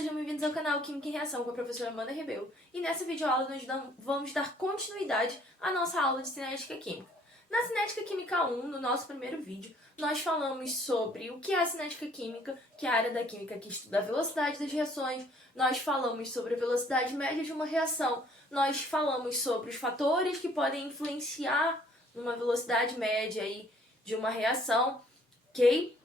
sejam bem-vindos ao canal Química em Reação com a professora Amanda Rebelo. E nessa videoaula nós vamos dar continuidade à nossa aula de cinética química. Na cinética química 1, no nosso primeiro vídeo, nós falamos sobre o que é a cinética química, que é a área da química que estuda a velocidade das reações. Nós falamos sobre a velocidade média de uma reação. Nós falamos sobre os fatores que podem influenciar numa velocidade média aí de uma reação, ok?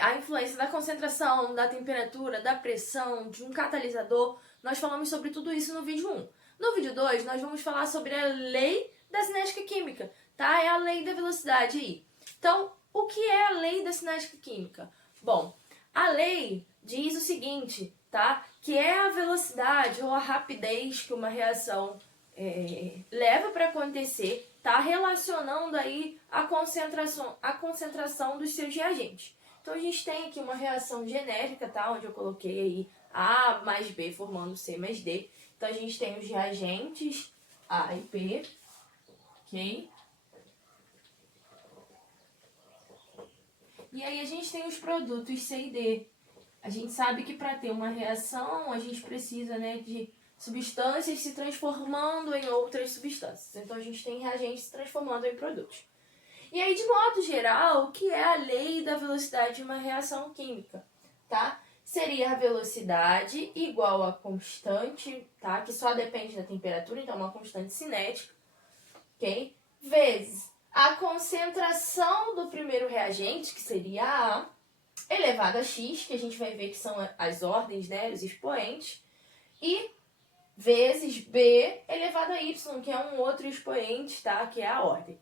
A influência da concentração, da temperatura, da pressão, de um catalisador. Nós falamos sobre tudo isso no vídeo 1. No vídeo 2, nós vamos falar sobre a lei da cinética química, tá? É a lei da velocidade aí. Então, o que é a lei da cinética química? Bom, a lei diz o seguinte, tá? Que é a velocidade ou a rapidez que uma reação leva para acontecer, tá? Relacionando aí a concentração dos seus reagentes. Então, a gente tem aqui uma reação genérica, tá? Onde eu coloquei aí A mais B formando C mais D. Então, a gente tem os reagentes A e B, ok? E aí, a gente tem os produtos C e D. A gente sabe que para ter uma reação, a gente precisa, né, de substâncias se transformando em outras substâncias. Então, a gente tem reagentes se transformando em produtos. E aí, de modo geral, o que é a lei da velocidade de uma reação química, tá? Seria a velocidade igual a constante, tá? Que só depende da temperatura, então uma constante cinética, ok? Vezes a concentração do primeiro reagente, que seria A, elevado a X, que a gente vai ver que são as ordens, né? Os expoentes, e vezes B elevado a Y, que é um outro expoente, tá? Que é a ordem.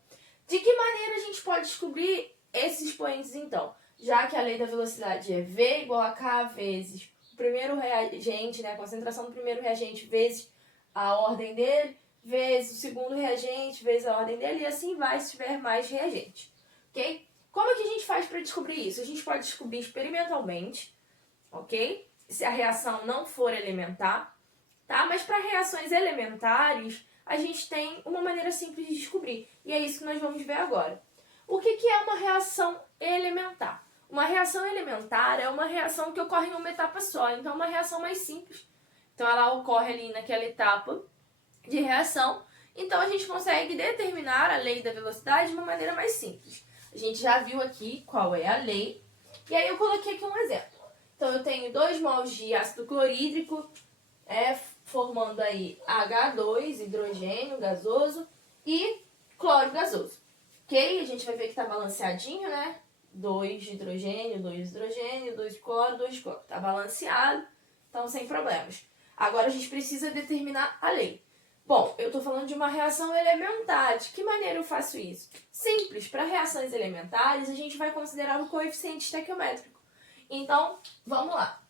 De que maneira a gente pode descobrir esses expoentes, então? Já que a lei da velocidade é V igual a K vezes o primeiro reagente, né, a concentração do primeiro reagente vezes a ordem dele, vezes o segundo reagente, vezes a ordem dele, e assim vai se tiver mais reagentes, ok? Como é que a gente faz para descobrir isso? A gente pode descobrir experimentalmente, ok? Se a reação não for elementar, tá? Mas para reações elementares, a gente tem uma maneira simples de descobrir. E é isso que nós vamos ver agora. O que é uma reação elementar? Uma reação elementar é uma reação que ocorre em uma etapa só. Então, é uma reação mais simples. Então, ela ocorre ali naquela etapa de reação. Então, a gente consegue determinar a lei da velocidade de uma maneira mais simples. A gente já viu aqui qual é a lei. E aí, eu coloquei aqui um exemplo. Então, eu tenho 2 mols de ácido clorídrico, formando aí H2, hidrogênio gasoso, e cloro gasoso. Ok? A gente vai ver que está balanceadinho, né? 2 de hidrogênio, 2 de hidrogênio, 2 de cloro, 2 de cloro. Está balanceado, então sem problemas. Agora a gente precisa determinar a lei. Bom, eu estou falando de uma reação elementar. De que maneira eu faço isso? Simples. Para reações elementares, a gente vai considerar o coeficiente estequiométrico. Então, vamos lá.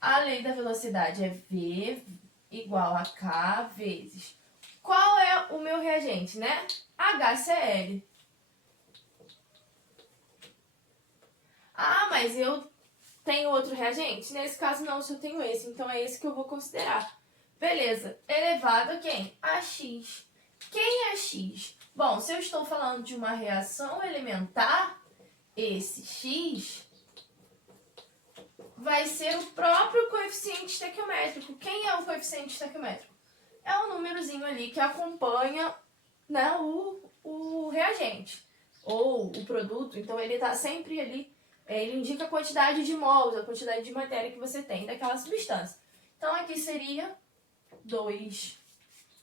A lei da velocidade é V igual a K vezes... Qual é o meu reagente, né? HCl. Ah, mas eu tenho outro reagente? Nesse caso não, só tenho esse. Então é esse que eu vou considerar. Beleza. Elevado a quem? A X. Quem é X? Bom, se eu estou falando de uma reação elementar, esse X vai ser o próprio coeficiente estequiométrico. Quem é o coeficiente estequiométrico? É um númerozinho ali que acompanha, né, o reagente ou o produto. Então, ele está sempre ali, ele indica a quantidade de mols, a quantidade de matéria que você tem daquela substância. Então, aqui seria 2,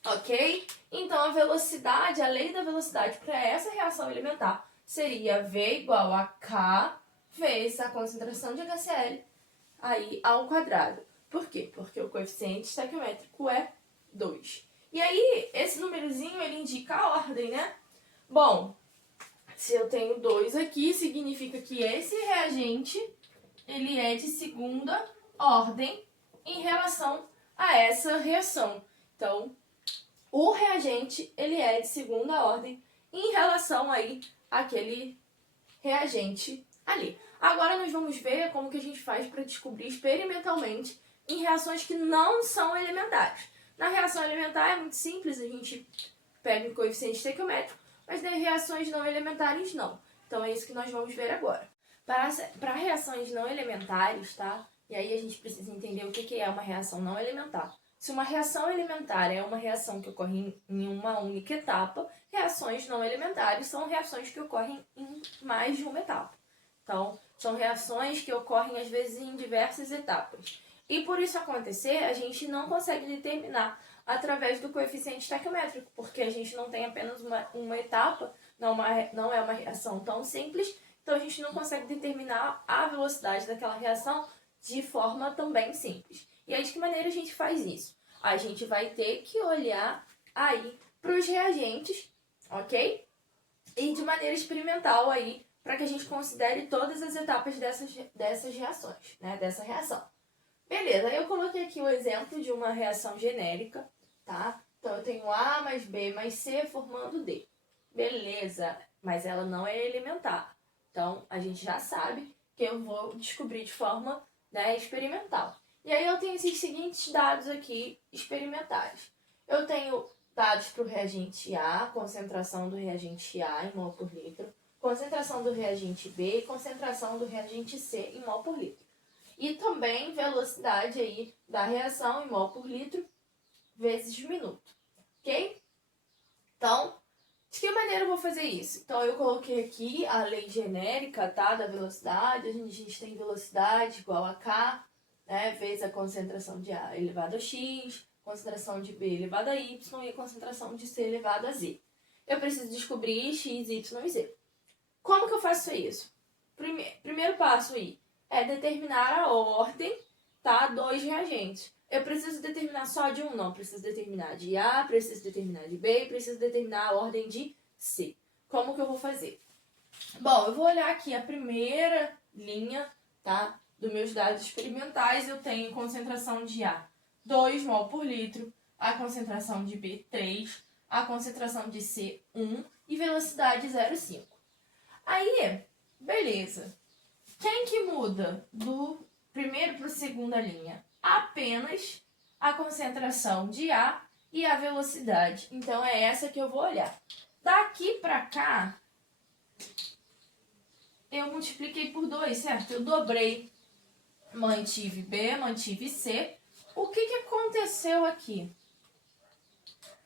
ok? Então, a velocidade, a lei da velocidade para essa reação elementar seria V igual a K vezes a concentração de HCl aí ao quadrado. Por quê? Porque o coeficiente estequiométrico é 2. E aí, esse númerozinho, ele indica a ordem, né? Bom, se eu tenho 2 aqui, significa que esse reagente, ele é de segunda ordem em relação a essa reação. Então, o reagente, ele é de segunda ordem em relação aí àquele reagente ali. Agora, nós vamos ver como que a gente faz para descobrir experimentalmente em reações que não são elementares. Na reação elementar é muito simples, a gente pega o coeficiente estequiométrico, mas nas reações não elementares não. Então é isso que nós vamos ver agora. Para reações não elementares, tá? E aí a gente precisa entender o que é uma reação não elementar. Se uma reação elementar é uma reação que ocorre em uma única etapa, reações não elementares são reações que ocorrem em mais de uma etapa. Então, são reações que ocorrem às vezes em diversas etapas. E por isso acontecer, a gente não consegue determinar através do coeficiente estaquiométrico, porque a gente não tem apenas uma etapa, não é uma reação tão simples, então a gente não consegue determinar a velocidade daquela reação de forma também simples. E aí, de que maneira a gente faz isso? A gente vai ter que olhar aí para os reagentes, ok? E de maneira experimental aí, para que a gente considere todas as etapas dessas reações, né? Dessa reação. Beleza, eu coloquei aqui o exemplo de uma reação genérica, tá? Então, eu tenho A mais B mais C formando D. Beleza, mas ela não é elementar. Então, a gente já sabe que eu vou descobrir de forma, né, experimental. E aí eu tenho esses seguintes dados aqui experimentais. Eu tenho dados para o reagente A, concentração do reagente A em mol por litro, concentração do reagente B e concentração do reagente C em mol por litro. E também velocidade aí da reação em mol por litro vezes minuto, ok? Então, de que maneira eu vou fazer isso? Então, eu coloquei aqui a lei genérica, tá, da velocidade. A gente tem velocidade igual a K, né, vezes a concentração de A elevado a X, concentração de B elevado a Y e a concentração de C elevado a Z. Eu preciso descobrir X, Y e Z. Como que eu faço isso? Primeiro passo aí é determinar a ordem, tá, dos reagentes. Eu preciso determinar só de um? Não, preciso determinar de A, preciso determinar de B, preciso determinar a ordem de C. Como que eu vou fazer? Bom, eu vou olhar aqui a primeira linha, tá, dos meus dados experimentais. Eu tenho concentração de A 2 mol por litro, a concentração de B 3, a concentração de C 1 e velocidade 0,5. Aí, beleza. Quem que muda do primeiro para a segunda linha? Apenas a concentração de A e a velocidade. Então, é essa que eu vou olhar. Daqui para cá, eu multipliquei por 2, certo? Eu dobrei. Mantive B, mantive C. O que aconteceu aqui?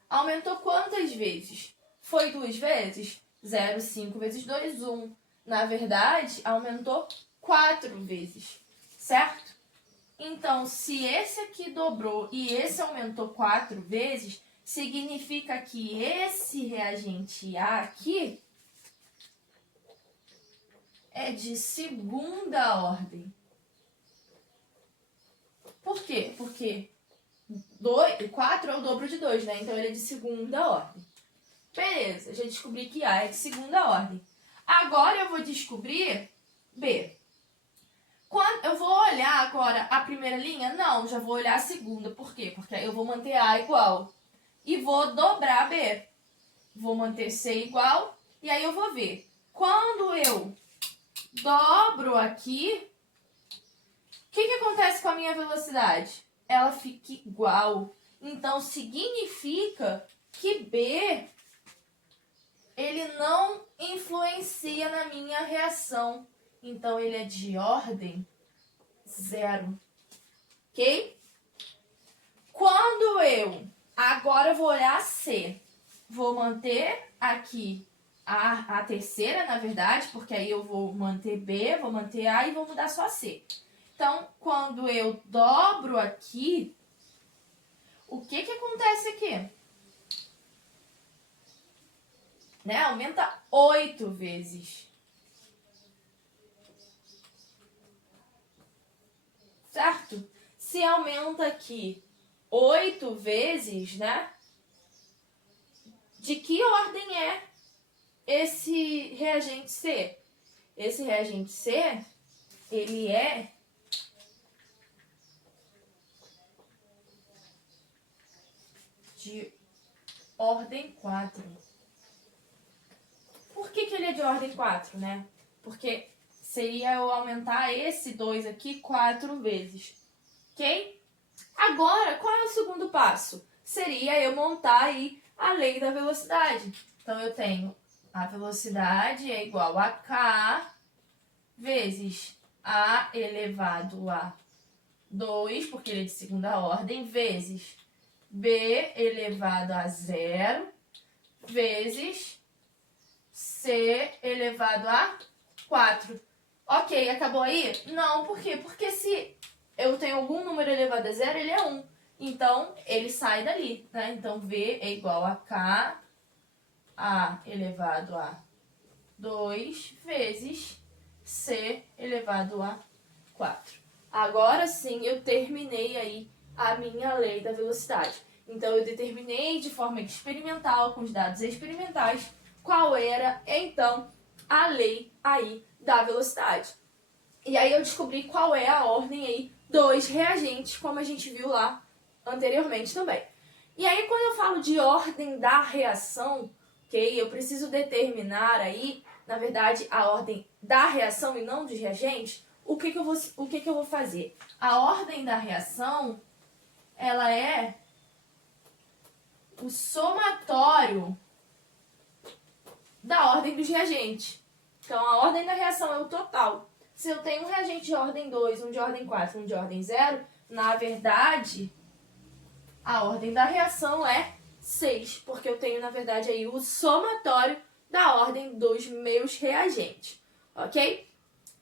Aumentou quantas vezes? Foi 2 vezes? 0,5 vezes 2, 1. Na verdade, aumentou 4 vezes, certo? Então, se esse aqui dobrou e esse aumentou 4 vezes, significa que esse reagente A aqui é de segunda ordem. Por quê? Porque 4 é o dobro de 2, né? Então, ele é de segunda ordem. Beleza, já descobri que A é de segunda ordem. Agora, eu vou descobrir B. Quando eu vou olhar agora a primeira linha? Não, já vou olhar a segunda. Por quê? Porque eu vou manter A igual. E vou dobrar B. Vou manter C igual. E aí eu vou ver. Quando eu dobro aqui, o que acontece com a minha velocidade? Ela fica igual. Então, significa que B, ele não influencia na minha reação. Então, ele é de ordem 0. Ok? Quando eu agora vou olhar C, vou manter aqui a terceira, na verdade, porque aí eu vou manter B, vou manter A e vou mudar só C. Então, quando eu dobro aqui, o que acontece aqui? Né? Aumenta 8 vezes. Certo? Se aumenta aqui 8 vezes, né? De que ordem é esse reagente C? Esse reagente C, ele é de ordem 4. Por que ele é de ordem 4, né? Porque seria eu aumentar esse 2 aqui 4 vezes, ok? Agora, qual é o segundo passo? Seria eu montar aí a lei da velocidade. Então, eu tenho a velocidade é igual a K vezes A elevado a 2, porque ele é de segunda ordem, vezes B elevado a 0, vezes C elevado a 4. Ok, acabou aí? Não, por quê? Porque se eu tenho algum número elevado a 0, ele é 1. Então, ele sai dali, né? Então, V é igual a K, A elevado a 2, vezes C elevado a 4. Agora sim, eu terminei aí a minha lei da velocidade. Então, eu determinei de forma experimental, com os dados experimentais, qual era, então, a lei aí da velocidade. E aí eu descobri qual é a ordem aí dos reagentes, como a gente viu lá anteriormente também. E aí quando eu falo de ordem da reação, ok? Eu preciso determinar aí, na verdade, a ordem da reação e não dos reagentes. O que que eu vou fazer? A ordem da reação, ela é o somatório da ordem dos reagentes. Então, a ordem da reação é o total. Se eu tenho um reagente de ordem 2, um de ordem 4, um de ordem 0, na verdade, a ordem da reação é 6, porque eu tenho, na verdade, aí o somatório da ordem dos meus reagentes, ok?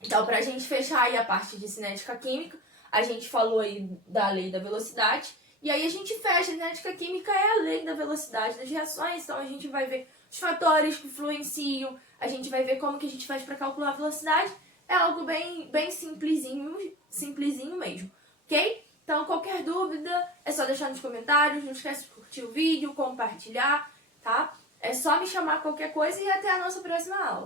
Então, para a gente fechar aí a parte de cinética química, a gente falou aí da lei da velocidade, e aí a gente fecha. A cinética química é a lei da velocidade das reações, então a gente vai ver os fatores que influenciam, a gente vai ver como que a gente faz para calcular a velocidade. É algo bem simplesinho mesmo, ok? Então, qualquer dúvida, é só deixar nos comentários, não esquece de curtir o vídeo, compartilhar, tá? É só me chamar qualquer coisa e até a nossa próxima aula.